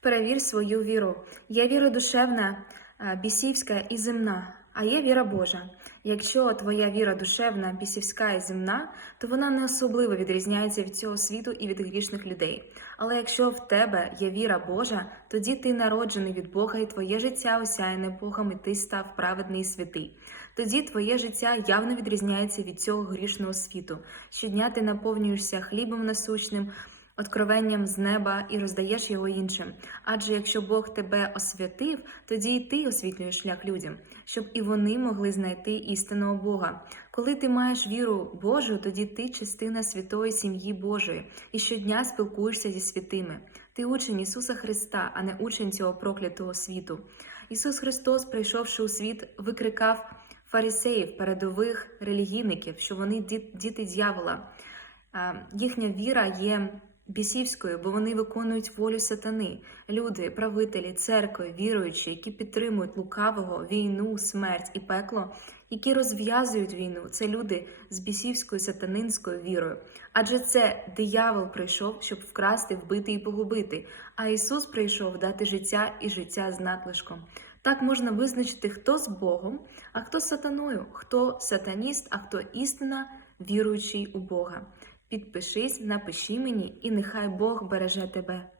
Перевір свою віру. Є віра душевна, е, бісівська і земна, а є віра Божа. Якщо твоя віра душевна, бісівська і земна, то вона не особливо відрізняється від цього світу і від грішних людей. Але якщо в тебе є віра Божа, тоді ти народжений від Бога, і твоє життя осяяне Богом, і ти став праведний і святий. Тоді твоє життя явно відрізняється від цього грішного світу. Щодня ти наповнюєшся хлібом насущним, откровенням з неба і роздаєш його іншим. Адже якщо Бог тебе освятив, тоді і ти освітлюєш шлях людям, щоб і вони могли знайти істинного Бога. Коли ти маєш віру Божу, тоді ти частина святої сім'ї Божої і щодня спілкуєшся зі святими. Ти учень Ісуса Христа, а не учень цього проклятого світу. Ісус Христос, прийшовши у світ, викрикав фарисеїв, передових релігійників, що вони діти дьявола. Їхня віра є бісівською, бо вони виконують волю сатани. Люди, правителі, церкви, віруючі, які підтримують лукавого, війну, смерть і пекло, які розв'язують війну. Це люди з бісівською сатанинською вірою. Адже це диявол прийшов, щоб вкрасти, вбити і погубити. А Ісус прийшов дати життя і життя з надлишком. Так можна визначити, хто з Богом, а хто з сатаною, хто сатаніст, а хто істина, віруючий у Бога. Підпишись, напиши мені, і нехай Бог береже тебе.